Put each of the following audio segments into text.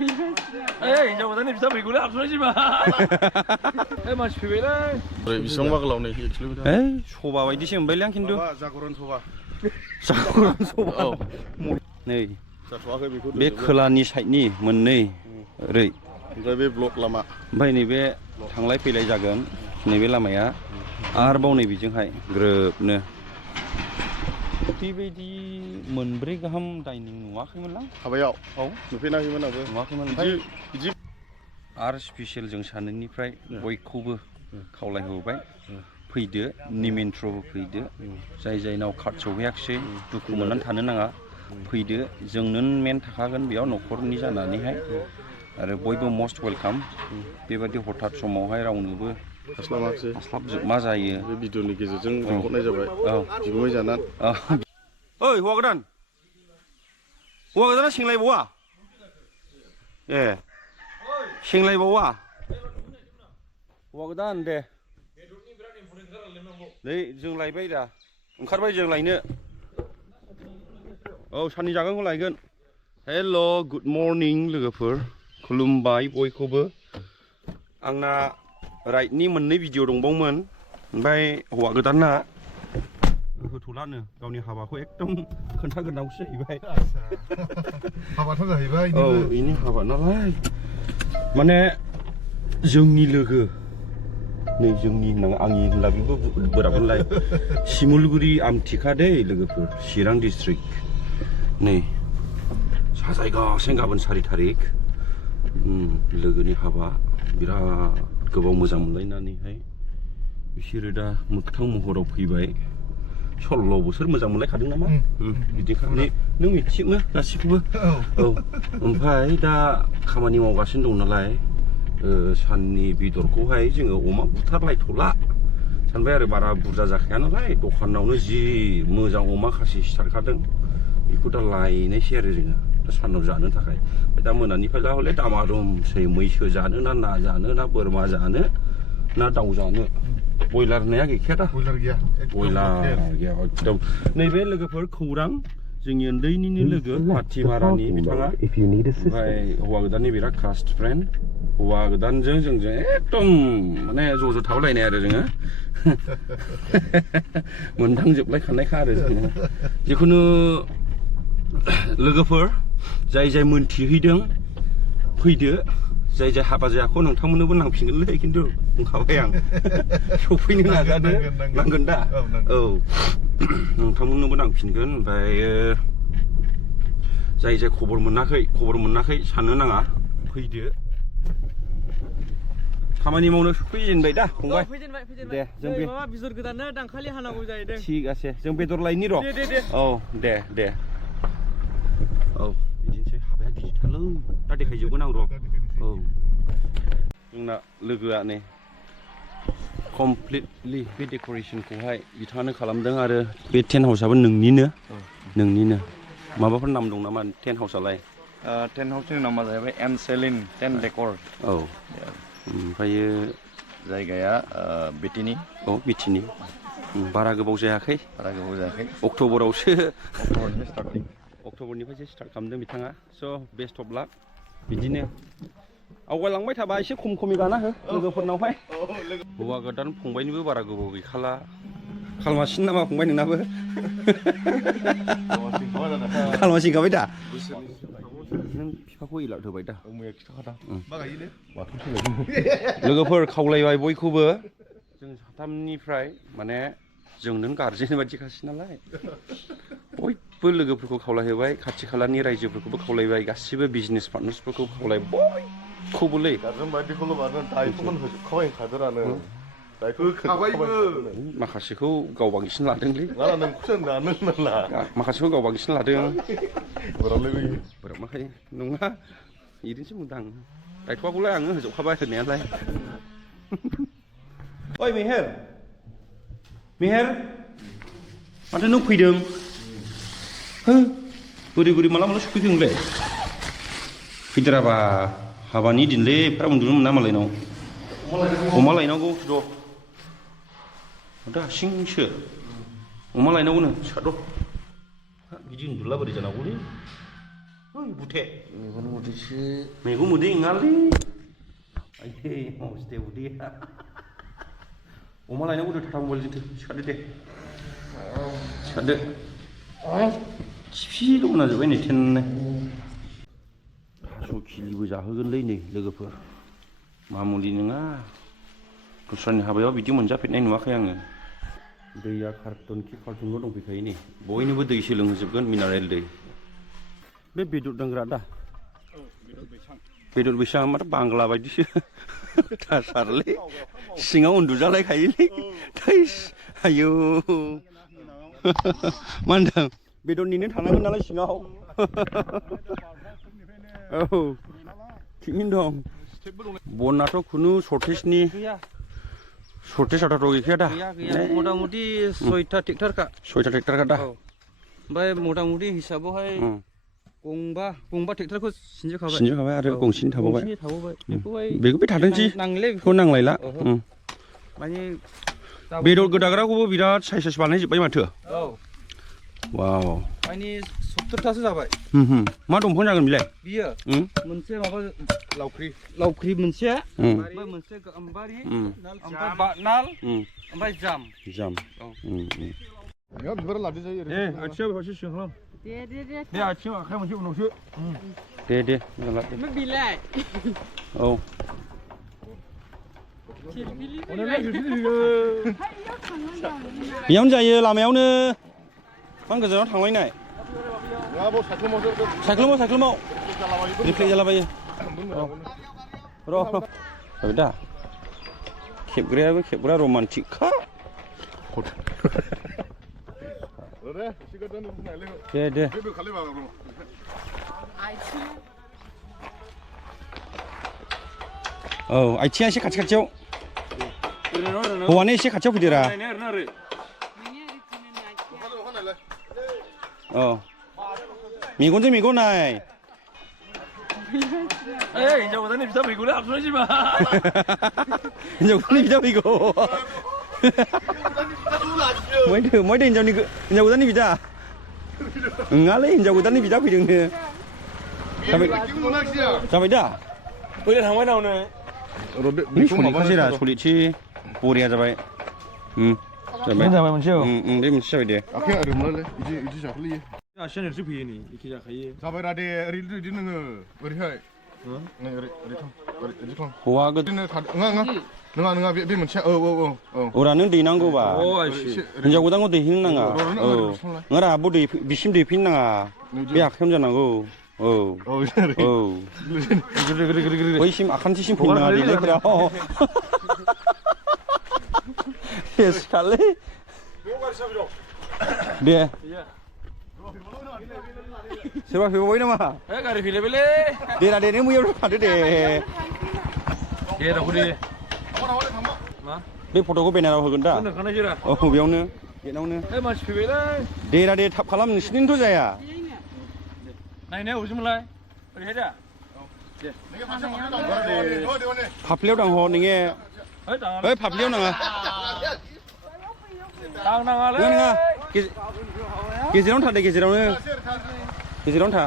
Eh, jangan tadi bisa beri gula apa sih mah? Masih pilih. Bisong bakal nih kilometer. soba बायदिसो मोनबायलै आं खिन्थु जागरन soba. जागरन soba. नै जाथ'वाखै बेखौ बे खोलानि साइडनि मोननै ओरै ओमफ्राय बे ब्लक लामा ओमफ्राय नैबे थांलाय फैलाय जागोन नैबे लामाया आरोबाव नै बिजोंहाय ग्रोबनो बेबायदि मोनब्रै गाहाम डाइनिं नुवाखैमोनलां हाबायाव औ नुफेराखैमोन आंबो नुवाखैमोन बिदि आरो स्पेसियेल जों सानैनिफ्राय बयखौबो खावलायहोबाय फैदो निमेन्ट्र'बो फैदो जाय जायनाव कार्ड सौहैयाखिसै दुखु मोननानै थानो नाङा फैदो जोंनो मेन थाखागोन बेयाव न'खरनि जानानैहाय आरो बयबो मस्ट वेलकाम बेबायदि हठात समावहाय रावनोबो हास्लाबजोबमा जायो बे भिडिअनि गेजेरजों लिंहरनाय जाबाय बिगुमै जानानै ओइ हौवा गोदाना सेंलायबावा ए सेंलायबावा हौवा गोदान दे नै जों लायबाय दा ओंखारबाय जों लायनो औ साननि जागांखौ लायगोन हेल' गुड मर्निं लोगोफोर खुलुमबाय बयखौबो आंना राइटनि मोननै भिडिअ दंबावोमोन ओमफ्राय हौवा गोदाना होथ'लानो गावनि हाबाखौ एकदम खोन्थाग्रोनांगौसो जाहैबाय हाबाथ' जाहैबाय औ बेनि हाबा नालाय माने जोंनि लोगो नै जोंनि होननाङा आंनि होनला बेबो बोराबोनलाय सिमुलगुरि आमथिखा दै लोगोफोर चिरां डिस्ट्रिक्ट नै साजायगासिनो गाबोन 4 थारिख लोगोनि हाबा बिराद गोबाव मोजां मोनलायनानैहाय बिसोरो दा मोगथां महराव फैबाय 16 बोसोर मोजां मोनलायखादों नामा बिदिखा नों मिथियोना गासिखौबो औ ओमफ्राय दा खामानि मावगासिनो दं नालाय साननि बेदरखौहाय जोङो अमा बुथारलायथ'ला सानबाय आरो बारा बुरजा जाखाया नालाय दखानावनो जि मोजां अमा खासि सिथारखादों बेखौ दा लायनायसै आरो जोङो दा सानाव जानो थाखाय दा मोनानिफ्राय दा हले दामादुमसै मैसो जानो ना जानो ना बोरमा जानो ना दाउ जानो बयलार होननाया गैखाया दा बयलार गैया एकदम नैबे लोगोफोर खौरां जोंनि उन्दैनिनो लोगो पाथिमारानि बिथाङा ओमफ्राय हौवा गोदाननि बिराद कास्ट फ्रेन्ड हौवा गोदानजों जोंजों एकदम माने ज' थाबलायनाय आरो जोङो मोनदांजोबलायखानायखा आरो जोङो जिखुनु लोगोफोर जाय मोनथिहैदों फैदो जाय हाबा जायाखौ नोंथांमोननोबो नांफिनगोनलै खिन्थु बुंखाबाय आं सफैनो नाजानो नांगोन दा औ नोंथांमोननोबो नांफिनगोन ओमफ्राय जाय खबर मोनाखै साननो नाङा फैदो खामानि मावनो फैजेनबाय दा फंबाय दे जों बे बेदर गोदाननो दांखालि हानांगौ जाहैदों थिग आसे जों बेदर लायनि र' औ दे औ बिदिनोसै हाबाया गिदिरथारलै दा देखायजोबगोन आं र' औ जोंना लोगोआ नै कमप्लिटलि बे डेक'रेसनखौहाय बिथाङानो खालामदों आरो बे टेन्ट हाउसआबो नोंनिनो माबाफोर नाम दं नामा टेन्ट हाउसआलाय टेन्ट हाउसनि नामा जाहैबाय एम सेलिन टेन्ट डेकर औ ओमफ्रायो जायगाया बिटिनि बिटिनि बारा गोबाव जायाखै अक्ट'बरावसो अक्ट'बरनिफ्रायसो स्टार्ट खालामदों बिथाङा स' बेस्ट अफ लाक बिदिनो आवगायलांबाय थाबा एसे खमै गाना हो लोगोफोरनावहाय हौवा गोदान फंबायनिबो बारा गोबाव गैखाला खालमासिन नामा फंबाय नोंनाबो खालमासिनखाबाय दा नों बिफाखौ एलार्ट होबाय दा लोगोफोर खावलायबाय बयखौबो जों साथामनिफ्राय माने जों नों गारजेन बायदिखासै नालाय बयबो लोगोफोरखौ खावलायहोबाय खाथि खालानि रायजोफोरखौबो खावलायबाय गासिबो बिजनेस पार्टनार्सफोरखौ खावलायबाय बयखौबोलै माखासेखौ गाव बांसिन लादोंलै माखासेखौ गाव बांसिन लादों बोराबमाखाय नङा बिदिनोसै मोजां दायथ'खौलाय आङो होजोबखाबाय होनायालाय ओइ मेहेर माथो नों फैदों हो बोरै माला सफैखो नोंलाय फैदेराबा हाबानि दिनलै एफा उन्दुनो मोना मालायनाव अमा लायनांगौ र' दा हारसिंसो अमा लायनांगौनो सिखाद' बिदि उन्दुला बोरै जानांगौलै बुथे मेगन मुदैसो मैगं मुदै नङालै आयै मस्ते उदैया अमा लायनांगौ गोदो थाथांबोल जोंथो सिखारदो दे सिखारदो खिफि दंना जोब्बाय नै थेननो थास' खिलिबो जाहोगोनलै नै लोगोफोर मामुलि नङा दस्रानि हाबायाव बिदि मोनजाफेरनाय नुवाखै आङो दैया कार्टन कार्टनल' दंफैखायो नै बयनोबो दैसो लोंहोजोबगोन मिनारेल दै बे बेदर दोनग्रा दा बेदर बैसां माथो बांग्ला बायदिसो थासारलै सिङाव उन्दुजालायखायोलै थैस आयौ मा होनदों बेदर नेनो थानांगोन नालाय सिङाव औ थिगैनो दं बनाथ' खुनु सर्टेजनि सर्टेजाथ' गैखाया दा मथा मथि 6टा ट्रेक्टरखा 6टा ट्रेक्टरखा दा ओमफ्राय मथा मथि हिसाबावहाय गंबा ट्रेक्टरखौ सिनजोबखाबाय आरो गंसेनि थाबावबाय बेखौ बे थाथोंसै नांलाय बेखौ नांलायला माने बेदर गोदाग्राखौबो बिराद साइज बानायजोब्बाय माथो वाव माने 70टासो जाबाय मा दंफां जागोन बिलाय बियो मोनसे माबा लावख्रि मोनसे ओमफ्राय मोनसे गाम्बारि ओमफ्राय बाटनाल ओमफ्राय जाम बेयाव बिबार लादो जायो ए आथिङाव बेहायसो सिगां खालाम दे आथिङाव आखाइ मोनसे उनावसो दे मोजां मा बिलाय औ बेयावनो जायो लामायावनो मा गोजानाव थांलायनाय साइख्लुमाव रिफ्लेक्ट जालाबायो र' जाबाय दा खेबग्राया रमान्टिकखा दे औ आथिङा एसे खाथियाव हौवानो एसे खाथियाव फैदेरा औ मेगनजों मेगन नाय हिनजाव गोदाननि बिदा फैगौलै हाबस'नायसै मा हिनजाव गोदाननि बिदा फैगौ मयदो हिनजाव गोदाननि बिदा नङालै हिनजाव गोदाननि बिदा फैदोंनो जाबाय दा बैलाय थांबाय ना हनै सलिखासैरा सलिथि बरिया जाबाय जाबाय मोनसे औ बे मोनसे जाबाय दे आखाइ आरोमोनलै बिदि जाखोलै आसिया नोंसो फैयो नै एखे जाखायो जाबाय रा दे ओरै नोङो ओरैहाय नै ओरै थां हौवा गोदान नङा बे मोनसेया औ अरानो दैनांगौबा हिनजाव गोदानखौ दैहैनो नाङा औ नङा आब' बिसिम दैफिन नाङा बे आखायावनो जानांगौ औ बैसिम आखान्थिसिम फैनो नाङा दैनायफोरा खालै दे सोरबा फैबावबाय नामा गारि फैलायबायलै देरा दे नों मैयाव थादो दे रावखौ दे बे फट'खौ बेनाराव होगोन दा औ बेयावनो गेटआवनो मानसि फैबायलै देरा दे थाब खालाम नोंसिनिथ' जाया नायनाया हरजोंमोनलाय ओरैहाय दा फाफ्लियाव दांह नोङो ओइ फाफ्लियाव नाङा नाङालै नङा गेजेरावनो था दे गेजेरावनो था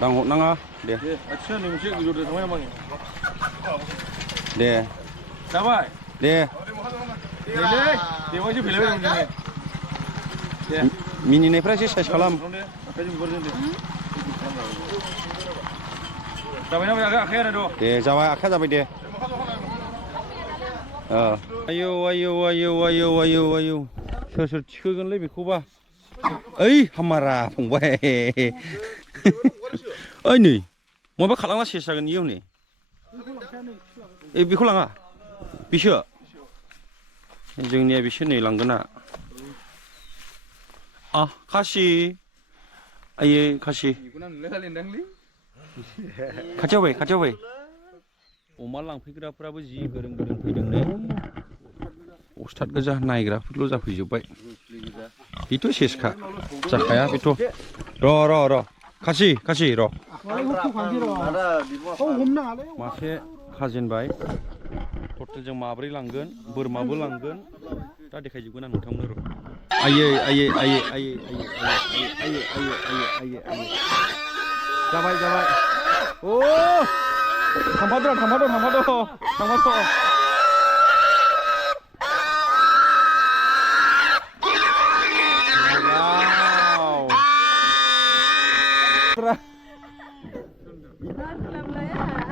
दांहरनाङा दे आथिङा नै मोनसे गोजौ थांबाय नामा दे जाबाय दे देवायसो फैलायबाय दं दे मिनिनायफ्रा एसे साइज खालाम जाबायना आखाइयानो दं दे जाबाय आखाइया जाबाय दे आयौ सोर थिखोगोनलै बेखौबा ओइ हामारा फंबाय ओइ नै माबा खालामना सेस जागोन इयाव नै बेखौ लाङा बिसो जोंनिया बिसो नै लांगोना खासि आयै खासि खाथियाव फै अमा लांफैग्राफ्राबो जि गोरों फैदों नै अस्थाद गोजा नायग्राफोरल' जाफैजोब्बाय बेथ' सेसखा जाखाया बेथ' र' खासि र' मासे खाजेनबाय टटेल जों माब्रै लांगोन बोरमाबो लांगोन दा देखायजोबगोन आं नोंथांमोननो र' जाबाय ओ थांफादो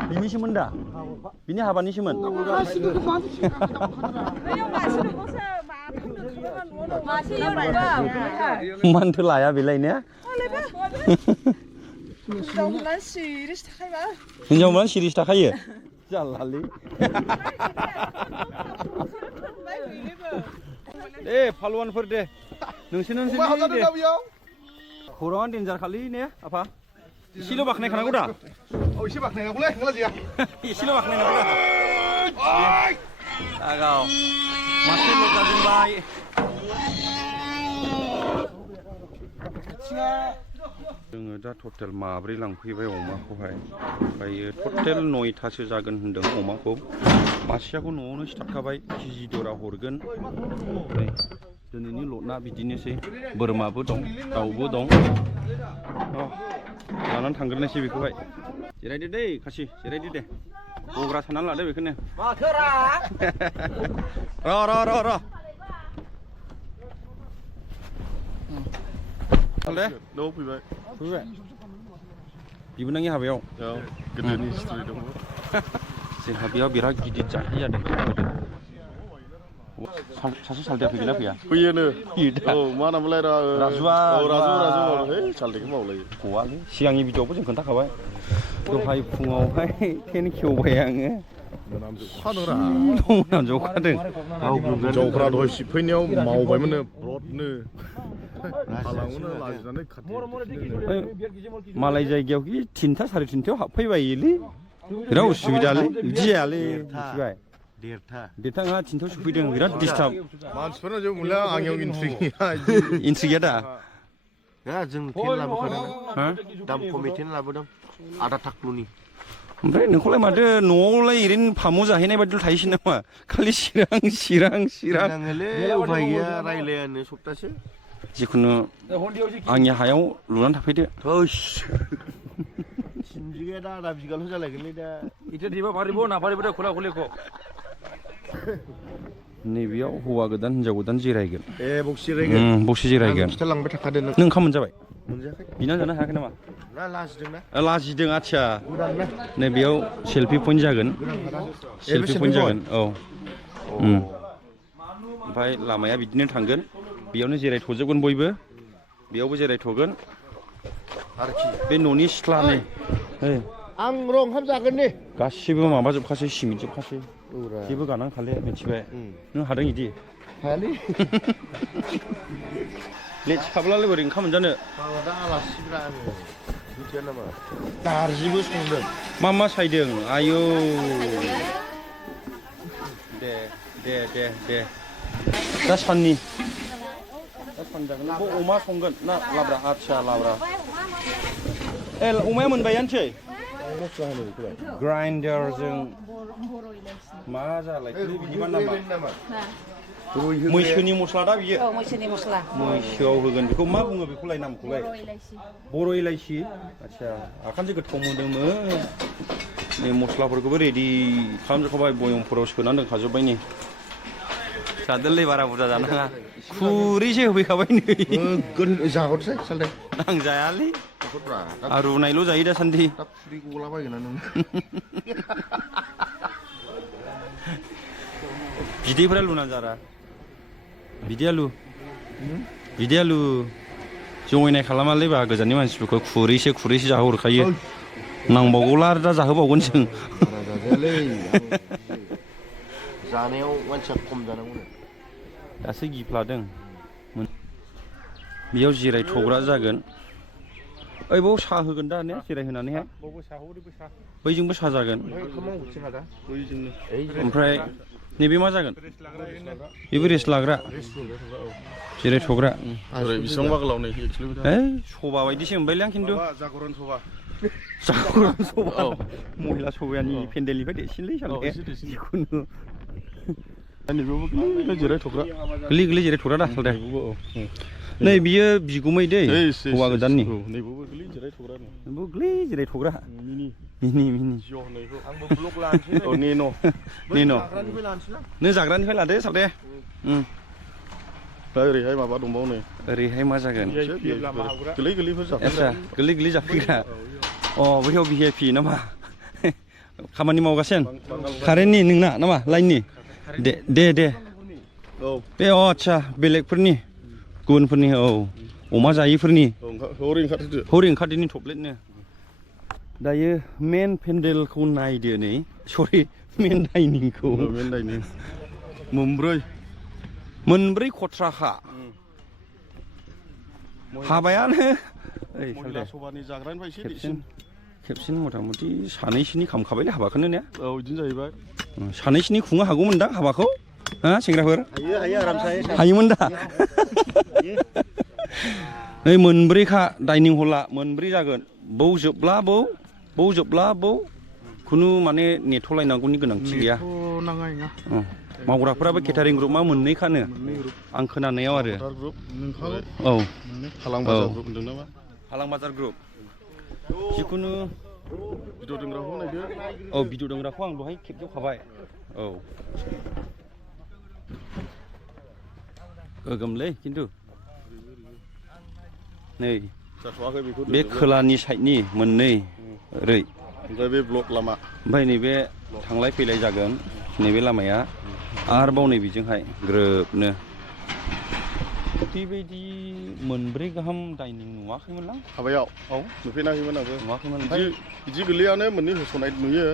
बिनिसोमोन दा बिनि हाबानिसोमोन मानथो लाया बेलाय ने हिनजावफ्रानो सिरिस थाखायो जालालै दे फालवानफोर दे नोंसोरनि दे खौराङा डेन्जार खालि ने आफा एसेल' बाखनायखानांगौ दा एसे बाखनायनांगौलै नोंलाजिया एसेल' बाखनायनांगौ दा आगाव मासे लगा दोनबाय जोङो दा टटेल माब्रै लांफैबाय अमाखौहाय ओमफ्रायो टटेल 9थासो जागोन होनदों अमाखौ मासेयाखौ न'आवनो सिथारखाबाय केजि दरा हरगोन नै दिनैनि लटना बिदिनोसै बोरमाबो दं दाउबो दं लानानै थांग्रोनोसै बेखौहाय जिरायदो दै खासि जिरायदो दे गग्रा साननानै लादो बेखौनो र' दे न'आव फैबाय बिबोनांनि हाबायाव गोदोनि स्ट'रि दङ जोंहा बेयाव बिराद गिदिर जाथाय जादों सासे सालदाया फैगोन ना फैया फैयोनो औ मा नामलाय राजुआ है सालदाखौ मावलायो गवालै सिगांनि भिडिअ'आवबो जों खोन्थाखाबाय दहाय फुङावहाय टेन खेवबाय आङो जखादों जौफ्रा दहाय सिफैनायाव मावबायमोननो ब्रदनो मालाय जायगायाव कि 3टा 3:30 हाबफैबायोलै बिराद उसुबिदालै बिदि जायालै मिथिबाय देरथा नङा 3टायाव सफैदों बिराद डिस्टार्ब मानसिफोरना जों मोनला आंनियाव इन्ट्रि गैया दा जों टेन लाबोखादों दाम खमि टेन लाबोदों आधा थाख्लुनि ओमफ्राय नोंखौलाय माथो न'आवलाय ओरैनो फामु जाहैनाय बायदि थायोसै नामा खालि सिरां उफाय गैया रायलायानो सप्तासे जिखुनु आंनि हायाव लुनानै थाफैदो बिगाया दा आधा बिगाल' जालायगोनलै दा इटा दिबा फारिबो ना फारिबो दा खुला खुलिखौ नैबेयाव हौवा गोदान हिनजाव गोदान जिरायगोन बक्सि जिरायगोन फिथा लांबाय थाखादों नों ओंखाम मोनजाबाय मोनजायाखै बिनानै जानो हायाखै नामा लाजिदोंना लाजिदों आदसा नै बेयाव सेल्फि पइन्ट जागोन औ ओमफ्राय लामाया बिदिनो थांगोन बेयावनो जिरायथ'जोबगोन बयबो बेयावबो जिरायथ'गोन बे न'नि सिथ्लानि आं र' ओंखाम जागोन दे गासिबो माबाजोबखासै सिमेन्ट जोबखासै जेबो गानांखाले मिथिबाय नों हादों इदि हायालै लेट साब्लालाय बोरै ओंखाम मोनजानो दा आलासिब्रा आङो मिथिया नामा नारजिबो संदों मा सायदों आयौ दे दा साननि जागोन अमा संगोन ना लाब्रा आदसा लाब्रा अमाया मोनबायानोसै ग्राइन्डारजों मा जालायखो बिदिबा नामा मैसोनि मस्ला दा बियो मैसोनि मस्ला मैसोआव होगोन बेखौ मा बुङो बेखौलाय नामखौलाय बर' इलाइसि आदसा आखान्थि गोथाव मोदोमो नै मस्लाफोरखौबो रेडि खालामजोबखाबाय बयमफोराव सोनानै दोनखाजोब्बाय नै जादोलै बारा बुरजा जानाङा खुरैसो होफैखाबाय नै जाहरसै सालदे आं जायालै आरो रुनायल' जायो दासान्दि खुरै गलाबायगोन नों बिदैफोरा लुनानै जारा बिदै आलु जङैनाय खालामालै बा गोजाननि मानसिफोरखौ खुरैसे जाहोहरखायो नांबावगौला आरो दा जाहोबावगोन जों जानायाव मानसिया खम जानांगौ दासो गिफ्लादों बेयाव जिरायथ'ग्रा जागोन ओइ बाव साहा होगोन दा ने जिरायहोनानैहाय बैजोंबो साहा जागोन ओमफ्राय नैबे मा जागोन बेबो रेस्ट लाग्रा जिरायथ'ग्रा बेसेबांबा गोलाव नै सभा बायदिसो मोनबायलै आं खिन्थु जागरन सभा महिला सभानि पेन्डेलनिफ्राय देरसिनलै साननाया जिखुनु नैबेबो गोलै जिरायथ'ग्रा गोरलै जिरायथ'ग्रा दा सालथे नै बियो बिगुमै दै हौवा गोदाननि नैबेबो गोलै जिरायथ'ग्रा नैबो गोरलै जिरायथ'ग्रा मिनि जिअ होननायखौ आंबो ब्लग लानोसै औ नेन' जाग्रानिफ्राय लानोसै ना नों जाग्रानिफ्राय लादो सालथे दा ओरैहाय माबा दंबावो नै ओरैहाय मा जागोन गोरलैफोर आदसा गोरलै जाफैग्रा अ बैयाव भिआइपि नामा खामानि मावगासिनो कारेन्टनि नोंना नामा लाइननि दे औ बे आदसा बेलेगफोरनि गुबुनफोरनि औ अमा जायैफोरनि हरै ओंखारदोनि थब्लेटनो दायो मेन पेन्डेलखौ नायदो नै सरि मेन डाइनिंखौ मोनब्रै खथ्राखा हाबायानो खेबसेनो मथा मथि सानैसोनि खामखाबायलै हाबाखौनो ने औ बिदिनो जाहैबाय सानैसोनि खुंनो हागौमोन दां हाबाखौ हा सेंग्राफोर हायो आरामसे हायोमोन दा नै मोनब्रैखा डाइनिं हला मोनब्रै जागोन बौ जोबब्ला बौ खुनु माने नेथ'लायनांगौनि गोनांथि गैया मावग्राफोराबो केटारिं ग्रुप मा मोननैखानो आं खोनानायाव आरो औ हालां बाजार ग्रुप जिखुनु भिडिअ दोनग्राखौ नायदो औ भिडिअ दोनग्राखौ आं दहाय खेबजोबखाबाय औ गोगोमलै खिन्थु नै बे खोलानि साइडनि मोननै ओरै ओमफ्राय बे ब्लक लामा ओमफ्राय नैबे थांलाय फैलाय जागोन नैबे लामाया आरोबाव नै बिजोंहाय ग्रोबनो बेबायदि मोनब्रै गाहाम डाइनिं नुवाखैमोनलां हाबायाव औ नुफेराखैमोन आंबो नुवाखैमोन बिदि गोरलैयानो मोननै होस'नाय नुयो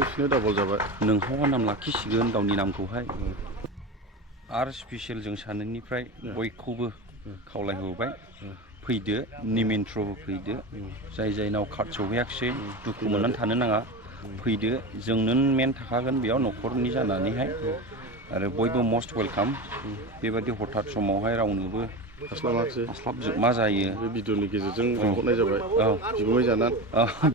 बिसिनो डाबल जाबाय नोंहावा नाम लाखिसिगोन गावनि नामखौहाय आरो स्पेसियेल जों सानैनिफ्राय बयखौबो खावलायहोबाय फैदो निमेन्ट्रबो फैदो जायनाव कार्ड सौहैयाखिसै दुखु मोननानै थानो नाङा फैदो जोंनो मेन थाखागोन बेयाव न'खरनि जानानैहाय आरो बयबो मस्ट वेलकाम बेबायदि हथात समावहाय रावनोबो हास्लाबाखिसै हास्लाबजोब मा जायो बे भिडिअनि गेजेरजों लिंहरनाय जाबाय बिगुमै जानानै